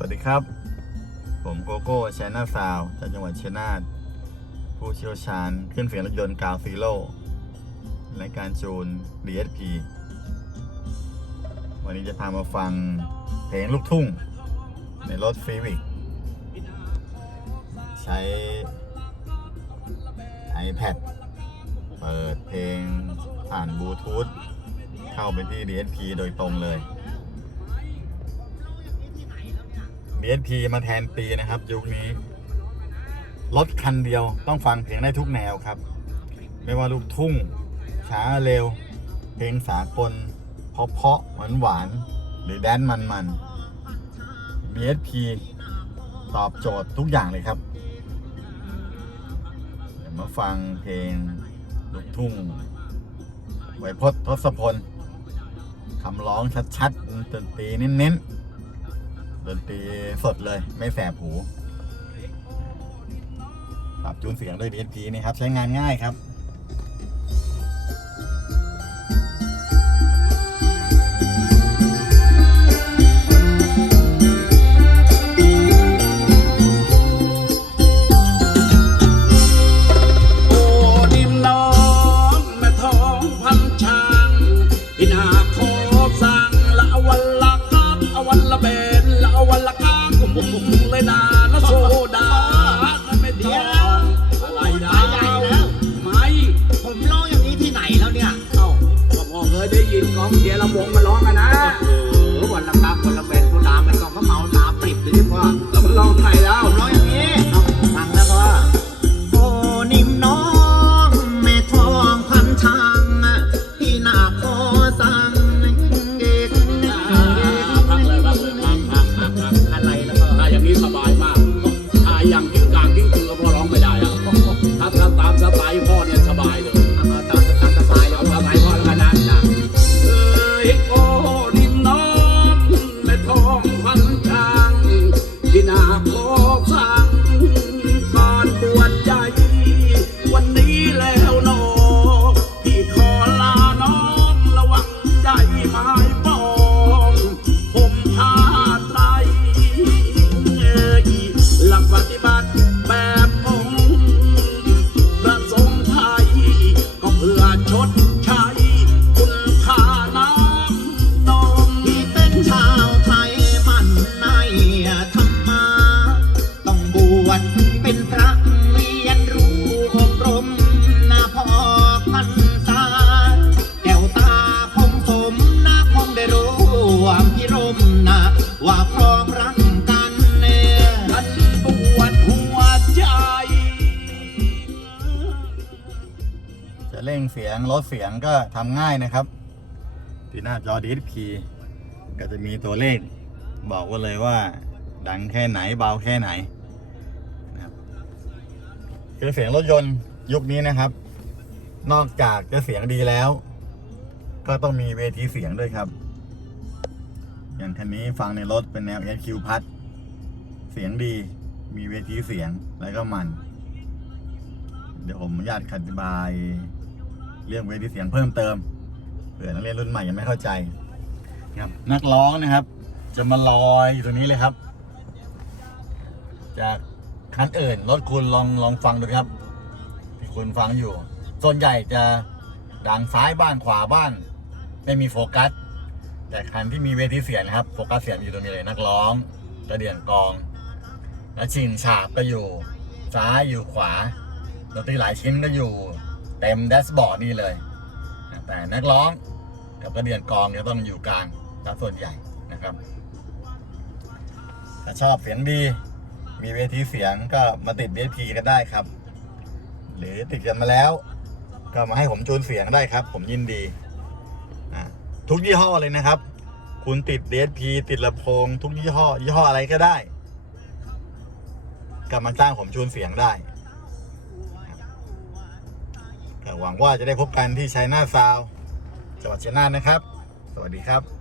สวัสดีครับ ผมโกโก้ชนาซาวจากจังหวัดชัยนาทผู้เชี่ยวชาญขึ้นเสียงรถยนต์กาวซีโร่และการจูน DSP วันนี้จะพามาฟังเพลงลูกทุ่ง ในรถฟีวิกใช้ iPad เปิดเพลงผ่านบลูทูธเข้าไปที่ DSP โดยตรงเลย DSP มาแทนปีนะครับ ยุคนี้ รถคันเดียวต้องฟังเพลงได้ทุกแนวครับ ไม่ว่าลูกทุ่ง ช้าเร็ว เพลงสากล เพาะเพาะหวานหวานหรือแดนมันมันๆ DSP ตอบโจทย์ทุกอย่างเลยครับเดี๋ยวมาฟังเพลงลูกทุ่งไวพจน์ทศพลคำร้องชัดๆดนตรีเน้นๆ ดนตรีสดเลยไม่แสบหู ปรับจูนเสียงด้วย DSP นี่ครับ ใช้งานง่ายครับ บุกเลยนานะโซดานั่นไม่เดียวอะไรดาใหญ่วแล้วไม่ผมร้องอย่างนี้ที่ไหนแล้วเนี่ย เอ้าก็พอเคยได้ยินกองเชียร์ลำวง ถ้า ว่าครองรักกันเน่มันปวดหัวใจ จะเร่งเสียงลดเสียงก็ทำง่ายนะครับ ที่หน้าจอ DSP ก็จะมีตัวเลข บอกไว่าเลยว่า ดังแค่ไหนเบาแค่ไหนนะครับคือเสียงรถยนต์ยุคนี้นะครับ นอกจากจะเสียงดีแล้ว ก็ต้องมีเวทีเสียงด้วยครับ อย่างคันนี้ฟังในรถเป็นแนว SQ พัด เสียงดี มีเวทีเสียง แล้วก็มัน เดี๋ยวผมอนุญาตอธิบาย เรื่องเวทีเสียงเพิ่มเติม เผื่อนักเรียนรุ่นใหม่ยังไม่เข้าใจครับนักร้องนะครับ จะมาลอยอยู่ตรงนี้เลยครับ จากคันอื่นรถคุณลองลองฟังดูครับ ที่คุณฟังอยู่ ส่วนใหญ่จะดังซ้ายบ้านขวาบ้านไม่มีโฟกัส แต่คันที่มีเวทีเสียงนะครับโฟกัสเสียงอยู่ตรงนี้เลยนักร้องกระเดี่ยงกอง แล้วชิงฉาบก็อยู่ ซ้ายอยู่ขวาดนตรีหลายชิ้นก็อยู่ เต็มแดชบอร์ดนี่เลย แต่นักร้องกับกระเดี่ยนกองจะต้องอยู่กลางซะส่วนใหญ่นะครับ ถ้าชอบเสียงดี มีเวทีเสียงก็มาติด DSP กันได้ครับ หรือติดกันมาแล้ว ก็มาให้ผมจูนเสียงได้ครับ ผมยินดี ทุกยี่ห้อเลยนะครับ คุณติด DSP ติดลำโพงทุกยี่ห้อ ยี่ห้ออะไรก็ได้ กลับมาจ้างผมชูนเสียงได้หวังว่าจะได้พบกันที่ชัยนาทซาวจังหวัดชัยนาทนะครับ สวัสดีครับ